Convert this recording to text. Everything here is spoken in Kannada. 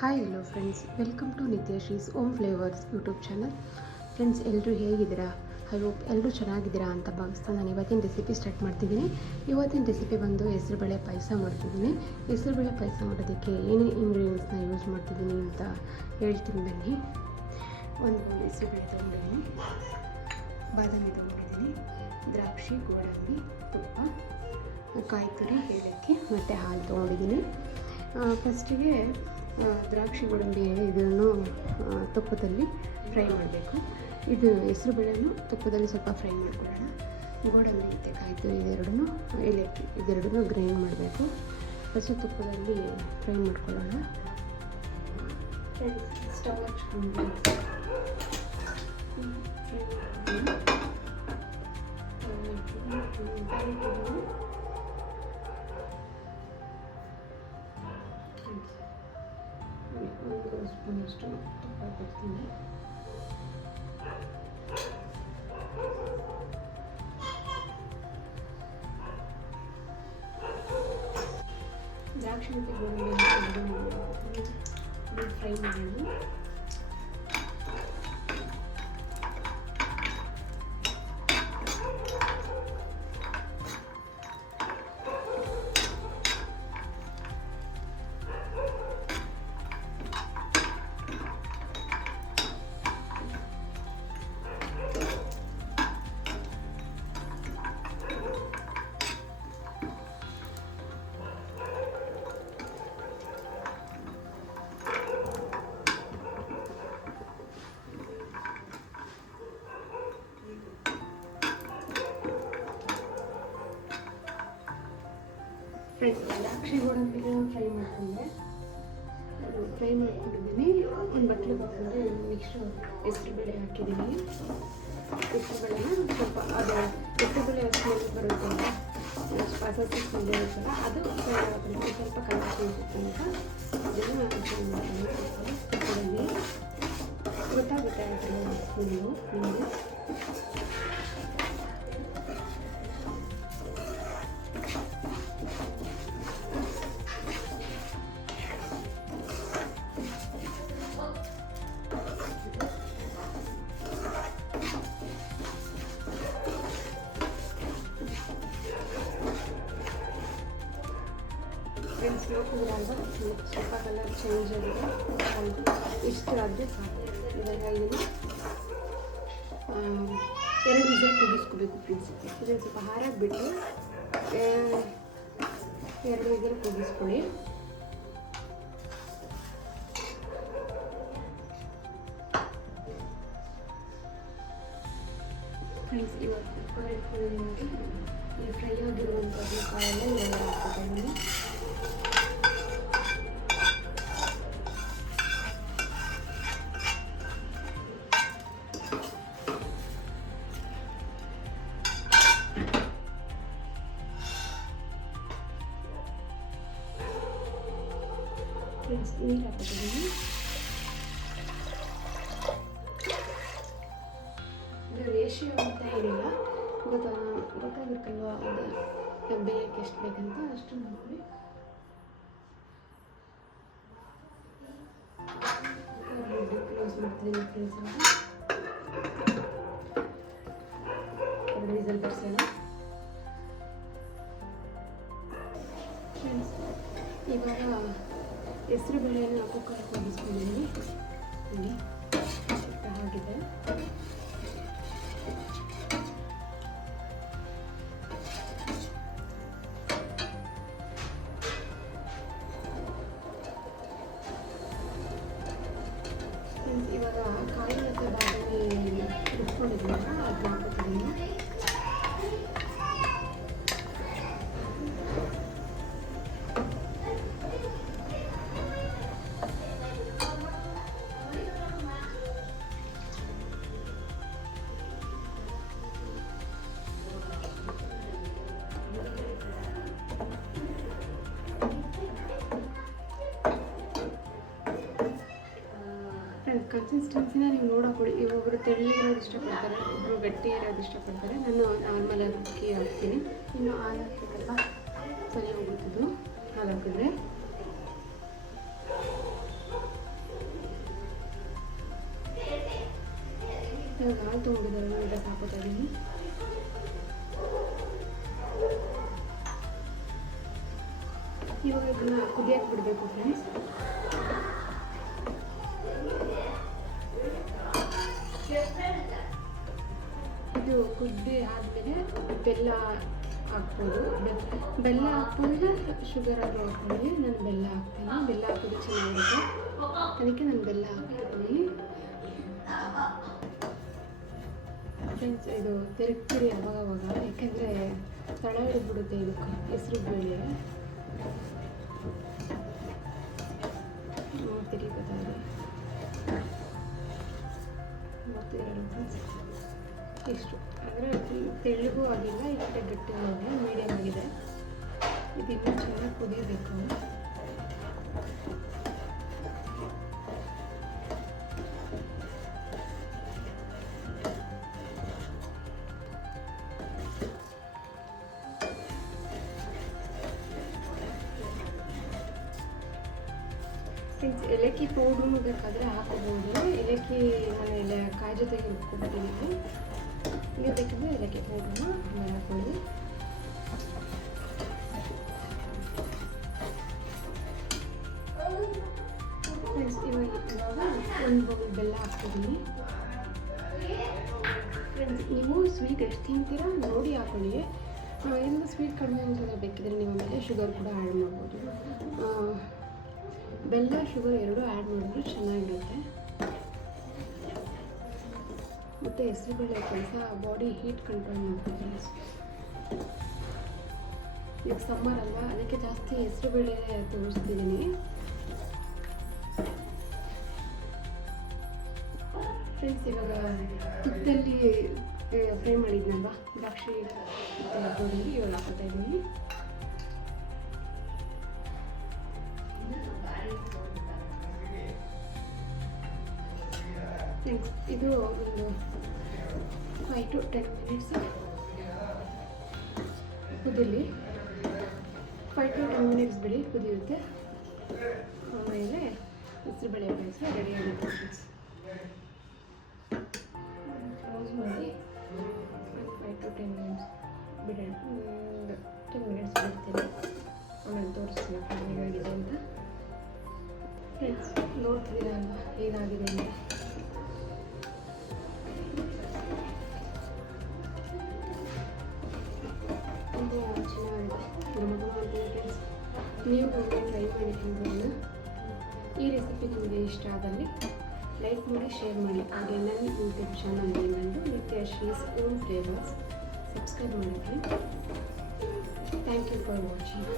Hi hello friends, welcome to Nithyashree's Om flavours YouTube channel. Friends, ಎಲ್ಲರೂ ಹೇಗಿದ್ದೀರಾ? ಐ ಹೋಪ್ ಎಲ್ಲರೂ ಚೆನ್ನಾಗಿದ್ದೀರಾ ಅಂತ ಭಾವಿಸ್ತಾ ನಾನು ಇವತ್ತಿನ ರೆಸಿಪಿ ಸ್ಟಾರ್ಟ್ ಮಾಡ್ತಿದ್ದೀನಿ. ಇವತ್ತಿನ ರೆಸಿಪಿ ಬಂದು ಹೆಸರುಬೇಳೆ ಪಾಯಸ ಮಾಡ್ತಿದ್ದೀನಿ. ಹೆಸರುಬೇಳೆ ಪಾಯಸ ಮಾಡೋದಕ್ಕೆ ಏನೇ ಇಂಗ್ರೀಡಿಯೆಂಟ್ಸ್ನ ಯೂಸ್ ಮಾಡ್ತಿದ್ದೀನಿ ಅಂತ ಹೇಳ್ತೀನಿ ಬನ್ನಿ. ಒಂದು ಹೆಸರುಬೇಳೆ ತೊಗೊಂಡಿದ್ದೀನಿ, ಬಾದಾಮಿ ತೊಗೊಂಡಿದ್ದೀನಿ, ದ್ರಾಕ್ಷಿ, ಗೋಡಂಬಿ, ತುಪ್ಪ, ಕಾಯಿ ತುರಿ, ಏಲಕ್ಕಿ ಮತ್ತು ಹಾಲು ತೊಗೊಂಡಿದ್ದೀನಿ. ಫಸ್ಟಿಗೆ ದ್ರಾಕ್ಷಿ, ಗೋಡಂಬಿ ಇದನ್ನು ತುಪ್ಪದಲ್ಲಿ ಫ್ರೈ ಮಾಡಬೇಕು. ಇದು ಹೆಸರುಬೇಳೆನೂ ತುಪ್ಪದಲ್ಲಿ ಸ್ವಲ್ಪ ಫ್ರೈ ಮಾಡ್ಕೊಳ್ಳೋಣ. ಗೋಡಂಬಿ ಮತ್ತು ಕಾಯಿ ತುರಿ ಇದೆರಡೂ, ಏಲಕ್ಕಿ ಇದೆರಡೂ ಗ್ರೈಂಡ್ ಮಾಡಬೇಕು. ಫಸ್ಟು ತುಪ್ಪದಲ್ಲಿ ಫ್ರೈ ಮಾಡ್ಕೊಳ್ಳೋಣ. ಸ್ಟವ್ ಹಚ್ಕೊಂಡು ಒಂದು ಸ್ಪೂನಷ್ಟು ತುಪ್ಪ ಕೊಡ್ತೀನಿ. ದ್ರಾಕ್ಷಿ ಮತ್ತು ಗೋಡಂಬಿ ಫ್ರೈ ಮಾಡೋಣ. ಫ್ರೆಂಡ್ಸ್, ದ್ರಾಕ್ಷಿ ಗೋಡಂಬಿನ ಫ್ರೈ ಮಾಡ್ಕೊಂಡಿದ್ದೀನಿ. ಒಂದು ಬಟ್ಲಿಗೆ ಹಾಕಿದ್ರೆ ನೆಕ್ಸ್ಟು ಹೆಸರುಬೇಳೆ ಹಾಕಿದ್ದೀನಿ. ಹೆಸರುಬೇಳೆನ ಸ್ವಲ್ಪ ಅದು ಹೆಸರುಬೇಳೆ ಸ್ಮೆಲ್ ಬರುತ್ತಲ್ಲ, ಹಸಿ ಸ್ಮೆಲ್ ಇರುತ್ತಲ್ಲ, ಅದು ಫ್ರೈ ಆಗೋದ್ರಿಂದ ಸ್ವಲ್ಪ ಕಲರ್ ಚೇಂಜ್ ಅಂತ ಅದನ್ನು ಫ್ರೈ ಮಾಡ್ತೀನಿ. ತುಪ್ಪದಲ್ಲಿ ಗೊತ್ತಾಗುತ್ತೆ ಅದರ ಸ್ಮೆಲ್ಲು ನಿಮಗೆ. ಫ್ರೆಂಡ್ಸ್, ನೋಡ್ತಿದ್ರಲ್ವ ಸ್ವಲ್ಪ ಕಲರ್ ಚೇಂಜ್ ಆಗಿದೆ. ಇಷ್ಟು ಆದರೆ ಸಾಕು. ಇವಾಗ ಇದನ್ನು 2 ವಿಸಿಲ್ ಕೂಗಿಸ್ಕೋಬೇಕು ಫ್ರೆಂಡ್ಸ್. ಇದನ್ನು ಸ್ವಲ್ಪ ಹಾರಾಕ್ಬಿಟ್ಟು 2 ವಿಸಿಲ್ ಕೂಗಿಸ್ಕೊಳ್ಳಿ. ಫ್ರೆಂಡ್ಸ್, ಇವತ್ತು ಈ ಫ್ರೈ ಆಗಿರುವಂಥದ್ದು ಕಾಳೆಲ್ಲ ಎಲ್ಲ ಹಾಕ್ತಿದ್ದೀನಿ. ಫ್ರೆಂಡ್ಸ್, ನೀರು ಹಾಕಿದ್ದೀನಿ. ಇದು ರೇಷಿಯೋ ಅಂತ ಏನಿಲ್ಲ, ಗೊತ್ತಾಗಬೇಕಲ್ವ ಅದು ಬೇಯಕ್ಕೆ ಎಷ್ಟು ಬೇಕಂತ ಅಷ್ಟು ನೋಡ್ಕೊಳ್ಳಿ. ಕ್ಲೋಸ್ ಮಾಡ್ತೀನಿ ಫ್ರೆಂಡ್ಸ್. 2 ವಿಸಿಲ್ ಬರ್ಸೋಣ. ಫ್ರೆಂಡ್ಸ್, ಇವಾಗ ಹೆಸರುಬೇಳೆಯನ್ನು ಕುಕ್ಕರ್ ಕೂಗಿಸ್ಕೊಂಡಿದ್ದೀನಿ. ಇಲ್ಲಿ ಆಗಿದೆ. ಇವಾಗ ಕಾಯಿ ಮತ್ತು ಬಾದಾಮಿ ರುಬ್ಕೊಂಡಿದ್ದೀನಲ್ಲ, ಅದು ಹಾಕೋತಿದ್ದೀನಿ. ಕನ್ಸಿಸ್ಟೆನ್ಸಿನ ನೀವು ನೋಡೋಕೊಡಿ. ಒಬ್ಬರು ತೆಳ್ಳಗಿರೋದು ಇಷ್ಟಪಡ್ತಾರೆ, ಒಬ್ಬರು ಗಟ್ಟಿ ಇರೋದು ಇಷ್ಟಪಡ್ತಾರೆ. ನಾನು ನಾರ್ಮಲ್ ಅಕ್ಕಿ ಹಾಕ್ತೀನಿ. ಇನ್ನು ಹಾಲು ಹಾಕ್ಬೇಕಲ್ಲ, ಸರಿ ಹೋಗುತ್ತಿದ್ದು ಹಾಲು ಹಾಕಿದ್ರೆ ಇವಾಗ ಹಾಲು ತೊಗೊಂಡಿದ್ದಾರೆ, ಇದಕ್ಕೆ ಹಾಕೋತಾ ಇದ್ದೀನಿ. ಇವಾಗ ಇದನ್ನು ಕುದಿಯಕ್ಕೆ ಬಿಡಬೇಕು ಫ್ರೆಂಡ್ಸ್. ಇದು ಕುದ್ದಿ ಆದಮೇಲೆ ಬೆಲ್ಲ ಹಾಕ್ಬೋದು. ಬೆಲ್ಲ ಹಾಕ್ಕೊಂಡ್ರೆ ಶುಗರ್ ಆದರೂ ಹಾಕ್ಕೊಳ್ಳಿ. ನಾನು ಬೆಲ್ಲ ಹಾಕ್ತೀನಿ. ಬೆಲ್ಲ ಹಾಕೋದು ಚೆನ್ನಾಗಿರುತ್ತೆ, ಅದಕ್ಕೆ ನಾನು ಬೆಲ್ಲ ಹಾಕ್ತೀನಿ ಫ್ರೆಂಡ್ಸ್. ಇದು ತಿರುಗ್ತೀರಿ ಅವಾಗವಾಗ, ಯಾಕೆಂದರೆ ತಳ ಹಿಡಿದ್ಬಿಡುತ್ತೆ ಇದಕ್ಕೆ ಹೆಸರು ಬೇಳೆ. ತಿರುಗುತ್ತಾರೆ ಇಷ್ಟು ಅಂದರೆ ತೆಳ್ಳಗೂ ಆಗಿಲ್ಲ, ಇಷ್ಟೇ ಗಟ್ಟಿಗೂ ಆಗಿಲ್ಲ, ಮೀಡಿಯಮ್ ಆಗಿದೆ. ಇದು ಇನ್ನೂ ಚೆನ್ನಾಗಿ ಕುದಿಯಬೇಕು. ಫ್ರೆಂಡ್ಸ್, ಏಲಕ್ಕಿ ಪೌಡ್ರೂ ಬೇಕಾದರೆ ಹಾಕೋಬೋದು. ಏಲಕ್ಕಿ ನಾನು ಕಾಯಿ ಜೊತೆಗೆ ರುಬ್ಕೊಬಿಟ್ಟಿದ್ದೀನಿ. ನೀವು ಬೇಕಂದರೆ ಏಲಕ್ಕಿ ಪೌಡ್ರನ್ನ ಹಾಕೊಳ್ಳಿ. ಫ್ರೆಂಡ್ಸ್, ಇವಾಗ ಒಂದು ಬೌಲ್ ಬೆಲ್ಲ ಹಾಕ್ತಿದ್ದೀನಿ. ಫ್ರೆಂಡ್ಸ್, ನೀವು ಸ್ವೀಟ್ ಎಷ್ಟು ತಿಂತೀರಾ ನೋಡಿ ಹಾಕೊಳ್ಳಿ. ಎಲ್ಲ ಸ್ವೀಟ್ ಕಡಿಮೆ ಅಂತ ಬೇಕಿದ್ರೆ ನೀವು ಮೇಲೆ ಶುಗರ್ ಕೂಡ ಆ್ಯಡ್ ಮಾಡ್ಬೋದು. ಬೆಲ್ಲ ಶುಗರ್ ಎರಡೂ ಆ್ಯಡ್ ಮಾಡಿದ್ರು ಚೆನ್ನಾಗಿರುತ್ತೆ. ಮತ್ತು ಹೆಸರುಬೇಳೆ ಕೆಲಸ ಬಾಡಿ ಹೀಟ್ ಕಂಟ್ರೋಲ್ ಮಾಡ್ತಾರೆ. ಈಗ ಸಮ್ಮರ್ ಅಲ್ವಾ, ಅದಕ್ಕೆ ಜಾಸ್ತಿ ಹೆಸರುಬೇಳೆ ತೋರಿಸ್ತಿದ್ದೀನಿ. ಫ್ರೆಂಡ್ಸ್, ಇವಾಗ ತುಪ್ಪದಲ್ಲಿ ಫ್ರೈ ಮಾಡಿದ್ನಲ್ವ ದ್ರಾಕ್ಷಿ ಗೋಧಿ, ಇವಾಗ ಹಾಕೋತಾ ಇದ್ದೀನಿ. ಫ್ರೆಂಡ್ಸ್, ಇದು ಒಂದು 5 to 10 ಮಿನಿಟ್ಸ್ ಕುದೀಲಿ. 5 to 10 ಮಿನಿಟ್ಸ್ ಬಿಡಿ, ಕುದಿಯುತ್ತೆ. ಆಮೇಲೆ ಹೆಸರುಬೇಳೆ ಪಾಯಸ ರೆಡಿ ಆಗುತ್ತೆ ಫ್ರೆಂಡ್ಸ್. ಕ್ಲೋಸ್ ಮಾಡಿ 5 to 10 ಮಿನಿಟ್ಸ್ ಬಿಡೋಣ. 10 ಮಿನಿಟ್ಸ್ ಬಿಡ್ತೀನಿ, ಆಮೇಲೆ ತೋರಿಸ್ತೀನಿ ಹೇಗಾಗಿದೆ ಅಂತ. ಫ್ರೆಂಡ್ಸ್, ನೋಡ್ತಿದ್ದೀರಾ ಅಲ್ವಾ ಹೇಗಾಗಿದೆ ಅಂತ. ನೀವು ಟ್ರೈ ಮಾಡಿ ತಿಂದ್ರನ್ನ. ಈ ರೆಸಿಪಿ ನಿಮಗೆ ಇಷ್ಟ ಆದಲ್ಲಿ ಲೈಕ್ ಮಾಡಿ, ಶೇರ್ ಮಾಡಿ. ಹಾಗೆ ನನ್ನ ಯೂಟ್ಯೂಬ್ ಚಾನಲ್ ಬಂದು ನಿತ್ಯಶ್ರೀಸ್ ಓಮ್ ಫ್ಲೇವರ್ಸ್ ಸಬ್ಸ್ಕ್ರೈಬ್ ಮಾಡಿ. Thank you for watching.